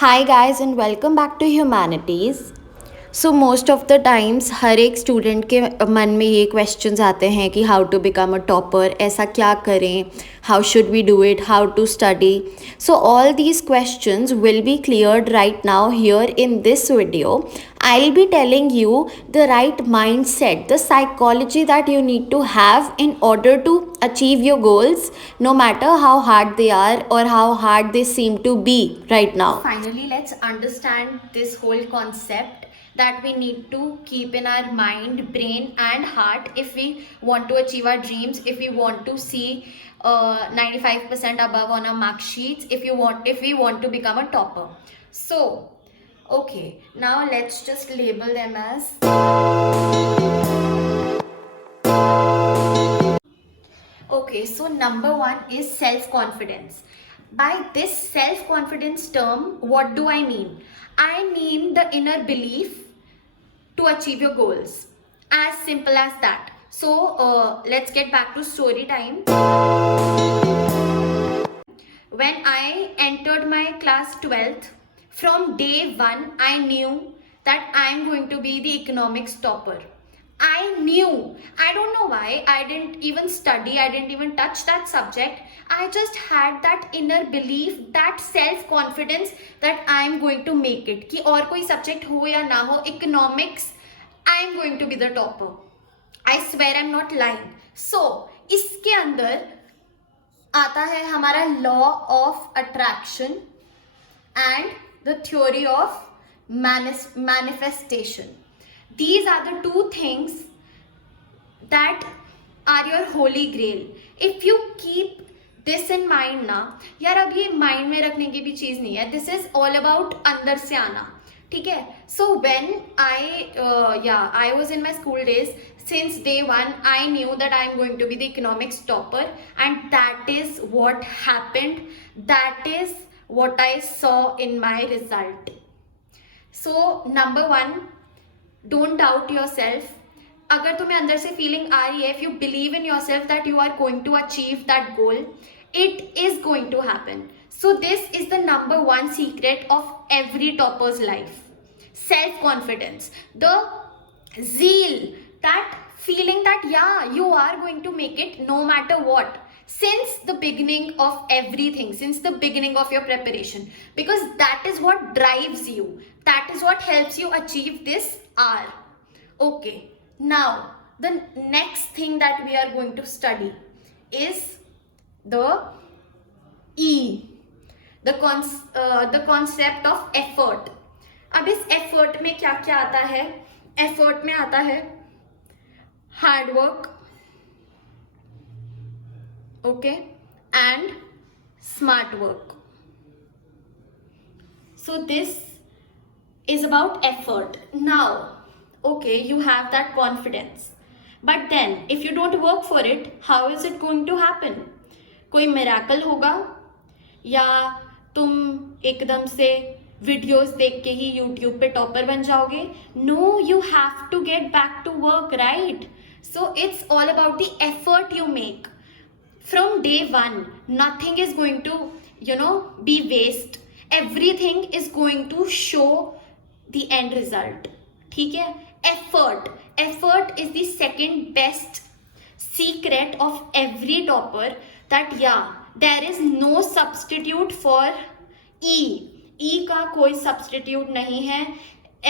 Hi guys and welcome back to Humanities. So most of the times हर एक student के मन में ये क्वेश्चंस आते हैं कि how to become a topper, ऐसा क्या करें, how should we do it, how to study. So all these questions will be cleared right now here in this video. I'll be telling you the right mindset, the psychology that you need to have in order to achieve your goals, no matter how hard they are or how hard they seem to be right now. Finally, let's understand this whole concept that we need to keep in our mind, brain and heart if we want to achieve our dreams, if we want to see 95% above on our mark sheets, if we want to become a topper. So okay, now let's just label them as okay. So number one is self-confidence. By this self-confidence term, what do I mean? I mean the inner belief to achieve your goals. As simple as that. So let's get back to story time. When I entered my class 12th, from day one I knew that I am going to be the economics topper. I knew. I don't know why. I didn't even study. I didn't even touch that subject. I just had that inner belief, that self-confidence that I am going to make it. कि और कोई subject हो या ना हो, economics, I am going to be the topper. I swear I'm not lying. So, इसके अंदर आता है हमारा law of attraction and the theory of manifestation. These are the two things that are your holy grail. If you keep this in mind ना, यार अब ये mind में रखने की भी चीज़ नहीं है. This is all about अंदर से आना, ठीक है? So when I was in my school days, since day one I knew that I am going to be the economics topper, and that is what happened. That is what I saw in my result. So number one, don't doubt yourself. अगर तुम्हें अंदर से feeling आ रही है, if you believe in yourself that you are going to achieve that goal, it is going to happen. So this is the number one secret of every topper's life. Self-confidence, the zeal, that feeling that yeah, you are going to make it no matter what, since the beginning of everything, since the beginning of your preparation, because that is what drives you, that is what helps you achieve this R. Okay, now the next thing that we are going to study is the E, the concept of effort. अब इस effort में क्या क्या आता है? Effort में आता है hard work, okay, and smart work. So this is about effort. Now, okay, you have that confidence, but then if you don't work for it, how is it going to happen? कोई miracle होगा या तुम एकदम से videos देख के ही YouTube पे topper बन जाओगे? No, you have to get back to work, right? So it's all about the effort you make from day one. Nothing is going to be waste. Everything is going to show the end result. ठीक है? Effort is the second best secret of every topper, that yeah, there is no substitute for E का कोई substitute नहीं है.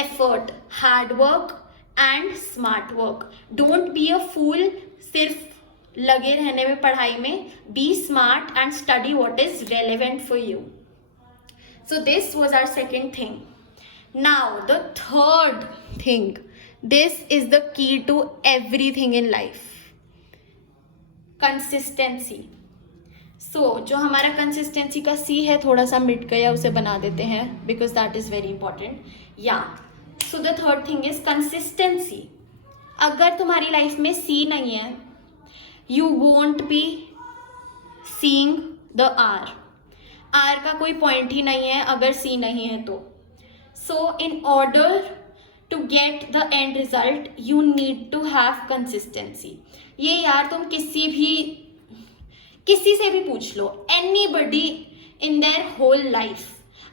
Effort, hard work and smart work. Don't be a fool सिर्फ लगे रहने में पढ़ाई में. Be smart and study what is relevant for you. So this was our second thing. Now the third thing, this is the key to everything in life. Consistency. So जो हमारा consistency का C है, थोड़ा सा मिट गया, उसे बना देते हैं because that is very important. Yeah. So the third thing is consistency. अगर तुम्हारी लाइफ में C नहीं है, you won't be seeing the R. R का कोई पॉइंट ही नहीं है अगर C नहीं है तो. So in order to get the end result, you need to have consistency. ये यार तुम किसी से भी पूछ लो, anybody in their whole life,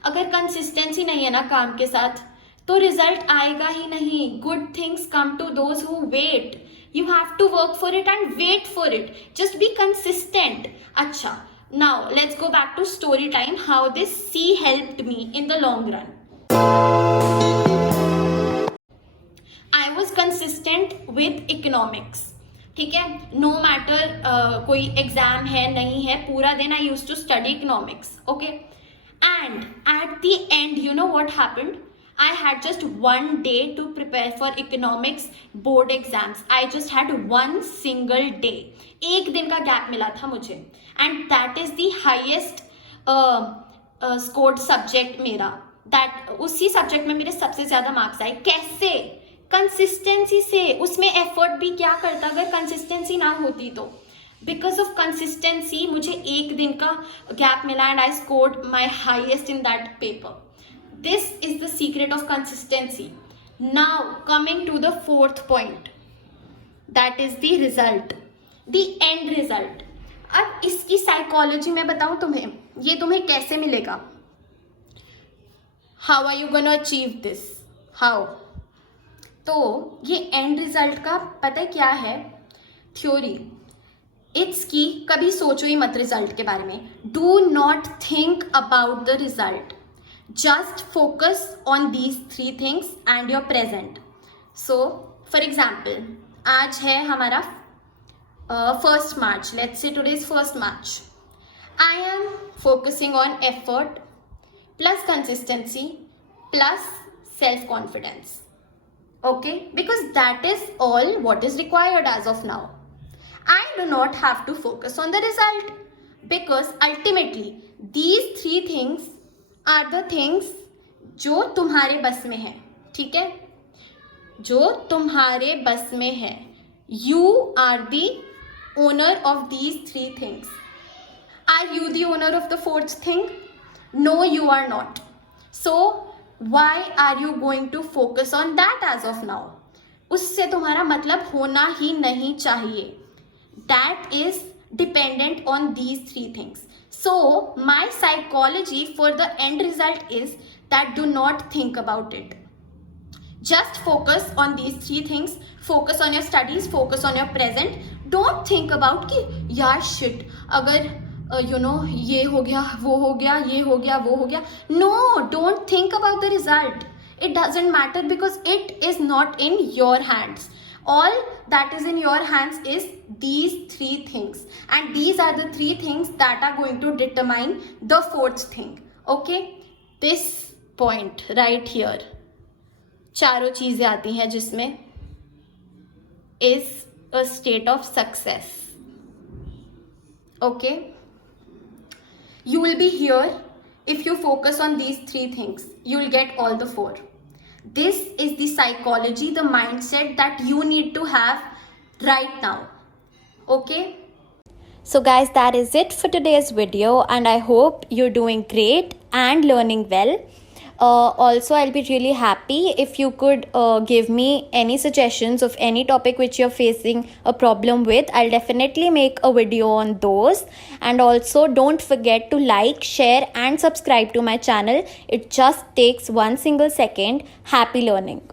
अगर कंसिस्टेंसी नहीं है ना काम के साथ तो रिजल्ट आएगा ही नहीं. Good things come to those who wait. You have to work for it and wait for it. Just be consistent. Acha. Now let's go back to story time. How this C helped me in the long run. I was consistent with economics. ठीक है, no matter कोई exam है नहीं है, पूरा दिन I use to study economics. Okay, and at the end you know what happened. I had just one day to prepare for economics board exams. I just had one single day. एक दिन का gap मिला था मुझे. And that is the highest scored subject मेरा. That उसी subject में मेरे सबसे ज़्यादा मार्क्स आए. कैसे? कंसिस्टेंसी से. उसमें एफर्ट भी क्या करता अगर कंसिस्टेंसी ना होती तो. बिकॉज ऑफ कंसिस्टेंसी मुझे एक दिन का गैप मिला and I scored my highest in that paper. This is the secret of consistency. Now coming to the fourth point, that is the result, the end result. अब इसकी psychology मैं बताऊं तुम्हें, ये तुम्हें कैसे मिलेगा. How are you gonna achieve this? How? तो ये एंड रिजल्ट का पता है क्या है थ्योरी. इट्स की कभी सोचो ही मत रिजल्ट के बारे में. Do not think about the result. Just focus on these three things and your present. So, for example, आज है हमारा 1st March. Let's say today is 1st March. I am focusing on effort plus consistency plus self-confidence. Okay? Because that is all what is required as of now. I do not have to focus on the result because ultimately these three things are the things जो तुम्हारे बस में है. ठीक है, जो तुम्हारे बस में है. You are the owner of these three things. Are you the owner of the fourth thing? No, you are not. So why are you going to focus on that as of now? उससे तुम्हारा मतलब होना ही नहीं चाहिए. That is dependent on these three things. So my psychology for the end result is that do not think about it. Just focus on these three things. Focus on your studies, focus on your present. Don't think about कि यार shit अगर you know ये हो गया वो हो गया ये हो गया वो हो गया. No, don't think about the result. It doesn't matter because it is not in your hands. All that is in your hands is these three things, and these are the three things that are going to determine the fourth thing. Okay, this point right here, चारों चीजें आती हैं जिसमें is a state of success. Okay, you will be here if you focus on these three things. You will get all the four. This is the psychology, the mindset that you need to have right now. Okay? So guys, that is it for today's video, and I hope you're doing great and learning well. Also, I'll be really happy if you could give me any suggestions of any topic which you're facing a problem with. I'll definitely make a video on those. And also, don't forget to like, share and subscribe to my channel. It just takes 1 single second. Happy learning.